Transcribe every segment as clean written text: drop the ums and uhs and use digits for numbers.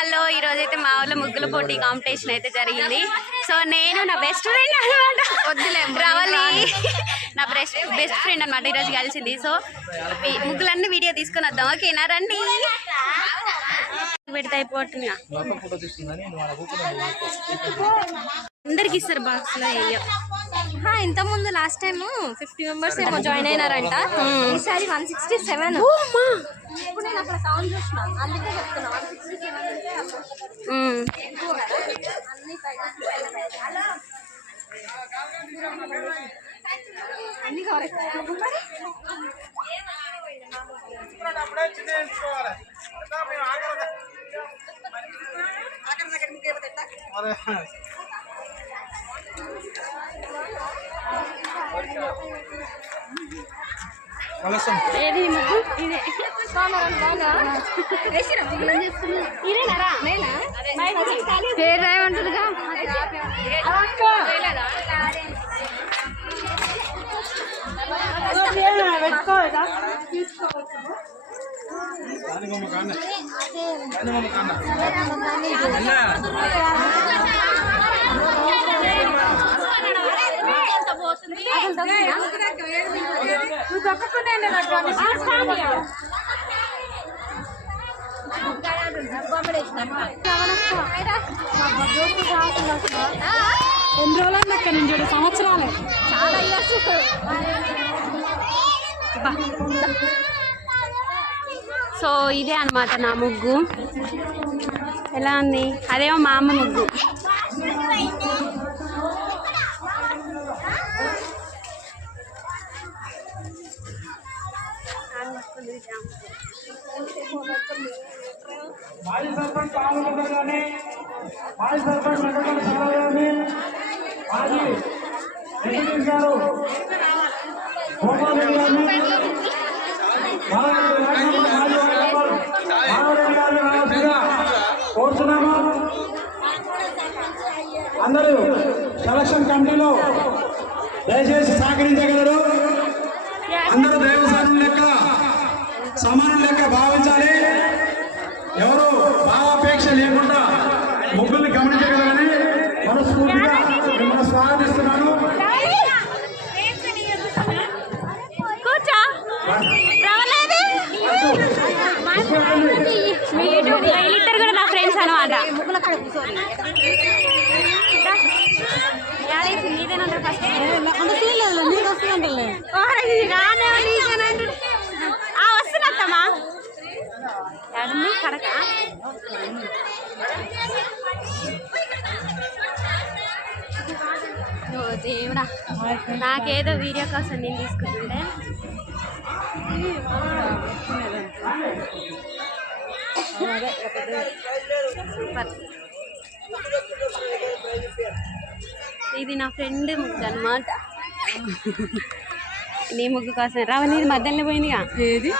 Hello ఈ రోజు అయితే మా ఊళ్ళో ముగ్గుల పోటీ కాంపిటీషన్ అయితే జరిగింది. సో నేను నా బెస్ట్ ఫ్రెండ్ అనమాట రవలి నా బెస్ట్ ఫ్రెండ్ అనమాట ఈరోజు కలిసింది. సో ముగ్గులన్నీ వీడియో తీసుకొని వద్దాం, ఓకేనా? రండి పెడితే అయిపోతుందిగా, అందరికి ఇస్తారు బాక్స్ లో. ఇంత ముందు లాస్ట్ టైం 50 మెంబర్స్ ఏమో జాయిన్ అయినారంట, ఈసారి 167. ఇప్పుడు నేను అక్కడ సౌండ్ చూసిన, అందుకే చెప్తున్నా 167 అన్ని ఏది ముగ్గు ఇదే పేరు రాయమంటుందిగా. ఎన్ని రోజులు అక్క నేను చూడ సంవత్సరాలే, చాలా ఇయర్స్. సో ఇదే అనమాట నా ముగ్గు. ఎలా ఉంది? అదేమో మా అమ్మ ముగ్గు. మాజీ సర్పంచ్ ఆలోచన కానీ, మాజీ సర్పంచ్ వెంకటరమణ గారిని, మాజీ వెంకటేష్ గారు గోపాల్ రెడ్డి గారిని, మాధవరెడ్డి గారిని రావాల్సిందిగా కోరుతున్నాము. అందరూ సెలక్షన్ కమిటీలో దయచేసి సహకరించగలరు. అందరూ దేవస్థానం లెక్క సమానం లెక్క భావించాలి. ఎవరు భావాపేక్ష లేకుండా ముగ్గుల్ని గమనించగలరని మనస్ఫూర్తిగా మిమ్మల్ని స్వాగతిస్తున్నాను. వీళ్ళిద్దరు కూడా నా ఫ్రెండ్స్ అనమాట. వస్తున్నమ్మా కడక దేవుడా, నాకేదో వీడియో కోసం నేను తీసుకుంటుండే. సూపర్. ఇది నా ఫ్రెండ్ ముగ్గు అనమాట. నీ ముగ్గు కోసం రావలి మధ్యలో పోయిందిగా. ఏది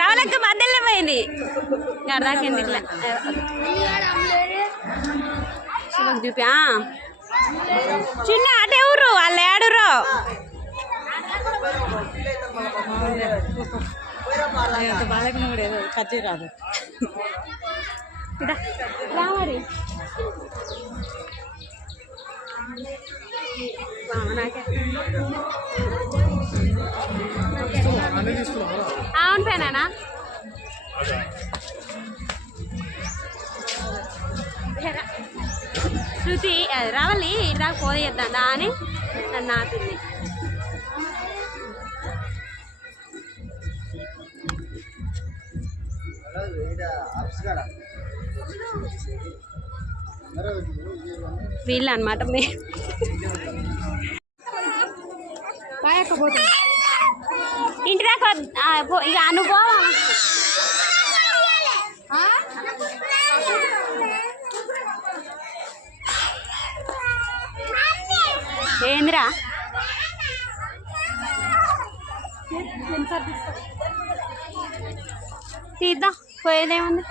రావలక్క మధ్యలో పోయింది, దాకా ఇట్లా శివకు చూపి. చిన్న అటే ఊరు వాళ్ళు ఏడుర్రు. బాలకి కూడా ఏదో కచ్చి రాదు రామరి అవును పేనా శృతి రావాలి ఇట్లా పోయేద్దాం అని నన్ను ఆపింది. వీళ్ళు అనమాట ఇంటి దాకా ఇక అనుభవం. ఏందిరా తీద్దాం, పోయేదేముంది.